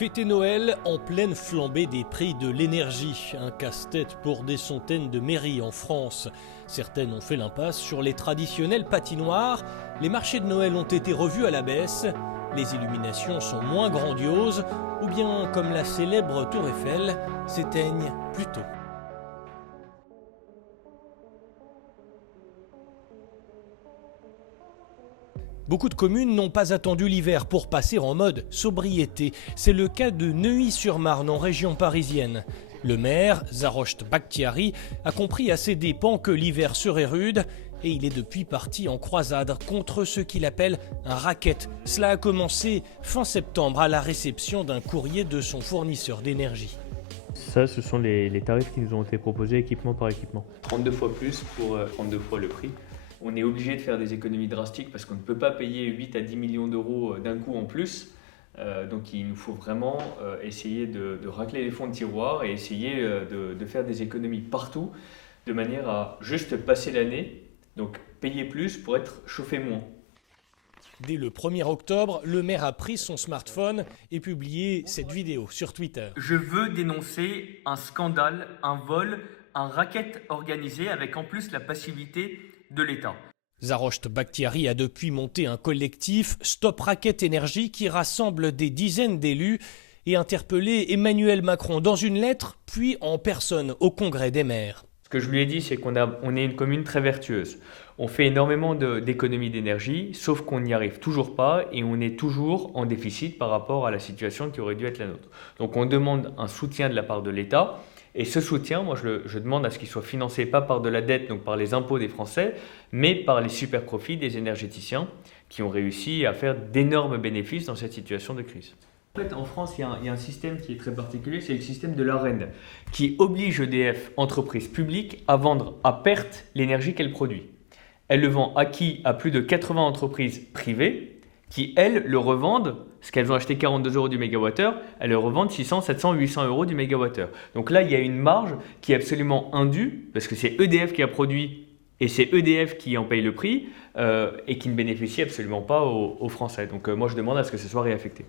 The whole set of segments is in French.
Fêter Noël en pleine flambée des prix de l'énergie, un casse-tête pour des centaines de mairies en France. Certaines ont fait l'impasse sur les traditionnelles patinoires, les marchés de Noël ont été revus à la baisse, les illuminations sont moins grandioses, ou bien, comme la célèbre Tour Eiffel, s'éteignent plus tôt. Beaucoup de communes n'ont pas attendu l'hiver pour passer en mode sobriété. C'est le cas de Neuilly-sur-Marne en région parisienne. Le maire, Zarocht Bakhtiari, a compris à ses dépens que l'hiver serait rude et il est depuis parti en croisade contre ce qu'il appelle un racket. Cela a commencé fin septembre à la réception d'un courrier de son fournisseur d'énergie. Ça, ce sont les tarifs qui nous ont été proposés équipement par équipement. 32 fois plus pour 32 fois le prix. On est obligé de faire des économies drastiques parce qu'on ne peut pas payer 8 à 10 millions d'euros d'un coup en plus. Donc il nous faut vraiment essayer de racler les fonds de tiroir et essayer de faire des économies partout de manière à juste passer l'année, donc payer plus pour être chauffé moins. Dès le 1er octobre, le maire a pris son smartphone et publié cette vidéo sur Twitter. Je veux dénoncer un scandale, un vol, un racket organisé avec en plus la passivité de l'État. Zarocht Bakhtiari a depuis monté un collectif Stop Racket Énergie qui rassemble des dizaines d'élus et interpellé Emmanuel Macron dans une lettre, puis en personne au Congrès des maires. Ce que je lui ai dit, c'est qu'on est une commune très vertueuse. On fait énormément d'économies d'énergie, sauf qu'on n'y arrive toujours pas et on est toujours en déficit par rapport à la situation qui aurait dû être la nôtre. Donc on demande un soutien de la part de l'État. Et ce soutien, moi je demande à ce qu'il soit financé pas par de la dette, donc par les impôts des Français, mais par les super profits des énergéticiens qui ont réussi à faire d'énormes bénéfices dans cette situation de crise. En fait, en France, il y a un système qui est très particulier, c'est le système de l'Arenh, qui oblige EDF, entreprise publique, à vendre à perte l'énergie qu'elle produit. Elle le vend à qui? À plus de 80 entreprises privées qui, elles, le revendent, ce qu'elles ont acheté 42 euros du mégawattheure, elles le revendent 600, 700, 800 euros du mégawattheure. Donc là, il y a une marge qui est absolument indue, parce que c'est EDF qui a produit et c'est EDF qui en paye le prix et qui ne bénéficie absolument pas aux Français. Donc moi, je demande à ce que ce soit réaffecté.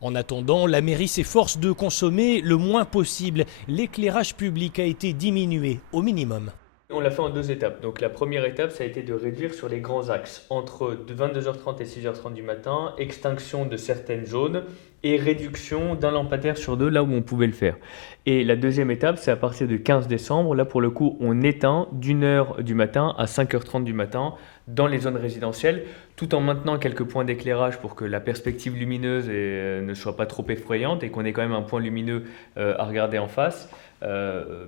En attendant, la mairie s'efforce de consommer le moins possible. L'éclairage public a été diminué au minimum. On l'a fait en 2 étapes. Donc la première étape, ça a été de réduire sur les grands axes. Entre 22h30 et 6h30 du matin, extinction de certaines zones et réduction d'un lampadaire sur 2 là où on pouvait le faire. Et la deuxième étape, c'est à partir du 15 décembre. Là, pour le coup, on éteint d'1h du matin à 5h30 du matin dans les zones résidentielles, tout en maintenant quelques points d'éclairage pour que la perspective lumineuse ne soit pas trop effrayante et qu'on ait quand même un point lumineux à regarder en face.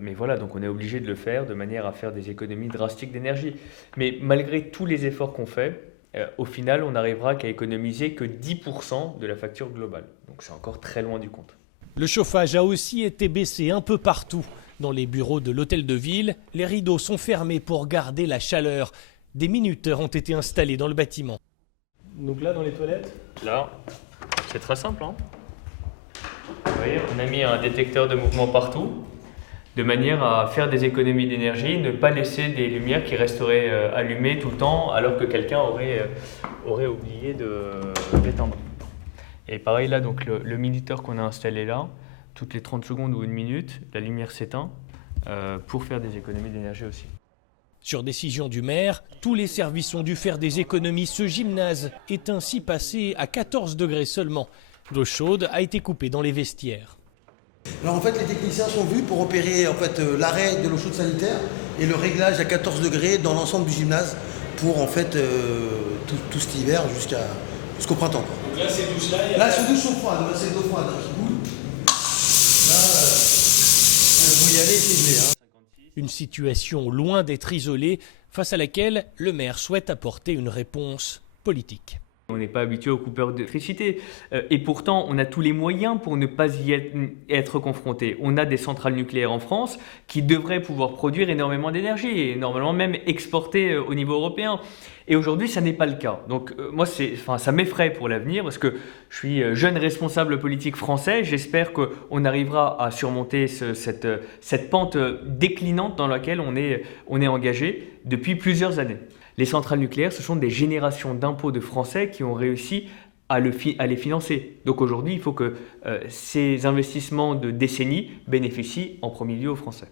Mais voilà, donc on est obligé de le faire de manière à faire des économies drastiques d'énergie. Mais malgré tous les efforts qu'on fait, au final, on n'arrivera qu'à économiser que 10% de la facture globale. Donc c'est encore très loin du compte. Le chauffage a aussi été baissé un peu partout. Dans les bureaux de l'hôtel de ville, les rideaux sont fermés pour garder la chaleur. Des minuteurs ont été installés dans le bâtiment. Donc là, dans les toilettes, là, c'est très simple. Vous voyez, on a mis un détecteur de mouvement partout, de manière à faire des économies d'énergie, ne pas laisser des lumières qui resteraient allumées tout le temps alors que quelqu'un aurait oublié d'éteindre. Et pareil là, donc le minuteur qu'on a installé là, toutes les 30 secondes ou 1 minute, la lumière s'éteint pour faire des économies d'énergie aussi. Sur décision du maire, tous les services ont dû faire des économies. Ce gymnase est ainsi passé à 14 degrés seulement. L'eau chaude a été coupée dans les vestiaires. Alors en fait, les techniciens sont venus pour opérer l'arrêt de l'eau chaude sanitaire et le réglage à 14 degrés dans l'ensemble du gymnase pour tout cet hiver jusqu'au printemps. Donc là, ces douches-là, là, c'est douche froide, c'est de l'eau froide qui coule. Là, il faut y aller, c'est gelé. Une situation loin d'être isolée, face à laquelle le maire souhaite apporter une réponse politique. On n'est pas habitué aux coupeurs d'électricité et pourtant on a tous les moyens pour ne pas y être confronté. On a des centrales nucléaires en France qui devraient pouvoir produire énormément d'énergie et normalement même exporter au niveau européen. Et aujourd'hui, ça n'est pas le cas. Donc moi, ça m'effraie pour l'avenir parce que je suis jeune responsable politique français. J'espère qu'on arrivera à surmonter cette pente déclinante dans laquelle on est engagé depuis plusieurs années. Les centrales nucléaires, ce sont des générations d'impôts de Français qui ont réussi à les financer. Donc aujourd'hui, il faut que ces investissements de décennies bénéficient en premier lieu aux Français.